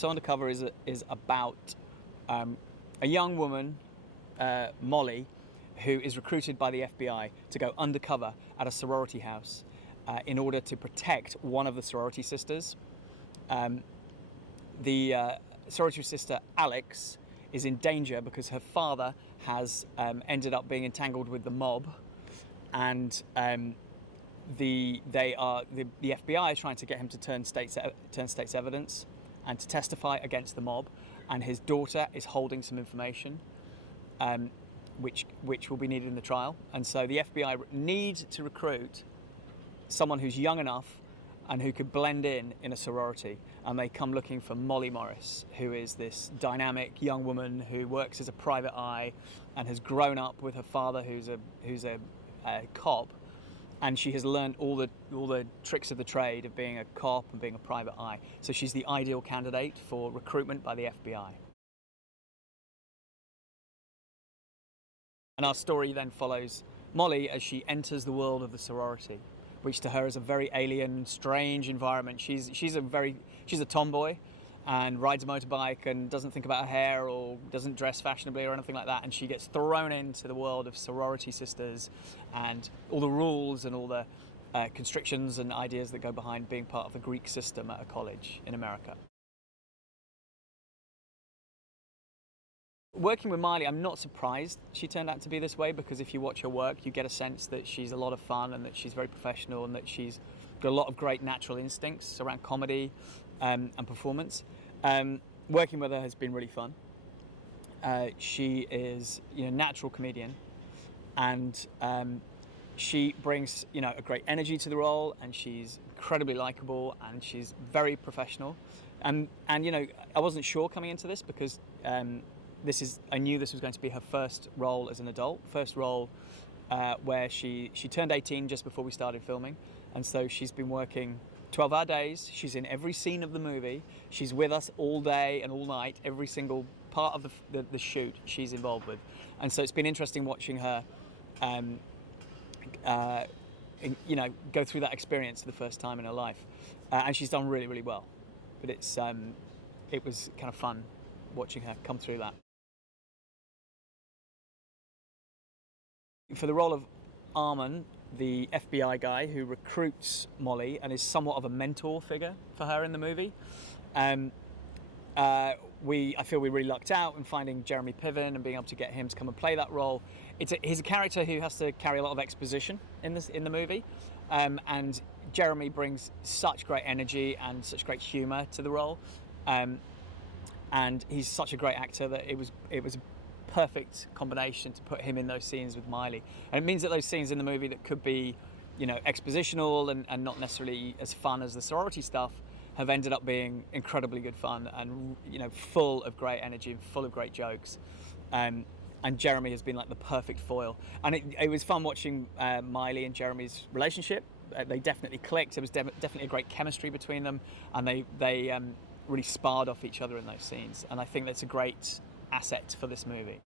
So Undercover is about a young woman, Molly, who is recruited by the FBI to go undercover at a sorority house in order to protect one of the sorority sisters. The sorority sister, Alex, is in danger because her father has ended up being entangled with the mob, and the FBI is trying to get him to turn state's evidence and to testify against the mob, and his daughter is holding some information which will be needed in the trial. And so the FBI need to recruit someone who's young enough and who could blend in a sorority, and they come looking for Molly Morris, who is this dynamic young woman who works as a private eye and has grown up with her father, who's a cop, and she has learned all the tricks of the trade of being a cop and being a private eye. So she's the ideal candidate for recruitment by the FBI. And our story then follows Molly as she enters the world of the sorority, which to her is a very alien, strange environment. She's a tomboy and rides a motorbike and doesn't think about her hair or doesn't dress fashionably or anything like that, and she gets thrown into the world of sorority sisters and all the rules and all the constrictions and ideas that go behind being part of the Greek system at a college in America. Working with Miley, I'm not surprised she turned out to be this way, because if you watch her work, you get a sense that she's a lot of fun and that she's very professional and that she's got a lot of great natural instincts around comedy and performance. Working with her has been really fun. She is, a natural comedian, and she brings, a great energy to the role, and she's incredibly likable, and she's very professional. And I wasn't sure coming into this because I knew this was going to be her first role as an adult, first role where she turned 18 just before we started filming, and so she's been working 12-hour days. She's in every scene of the movie. She's with us all day and all night. Every single part of the shoot she's involved with, and so it's been interesting watching her go through that experience for the first time in her life, and she's done really, really well. But it was kind of fun watching her come through that. For the role of Allan, the FBI guy who recruits Molly and is somewhat of a mentor figure for her in the movie, I feel we really lucked out in finding Jeremy Piven and being able to get him to come and play that role. He's a character who has to carry a lot of exposition in the movie, and Jeremy brings such great energy and such great humour to the role, and he's such a great actor that it was a perfect combination to put him in those scenes with Miley. And it means that those scenes in the movie that could be, expositional and not necessarily as fun as the sorority stuff have ended up being incredibly good fun and, full of great energy and full of great jokes. And Jeremy has been like the perfect foil. And it was fun watching Miley and Jeremy's relationship. They definitely clicked. There was definitely a great chemistry between them, and they really sparred off each other in those scenes. And I think that's a great asset for this movie.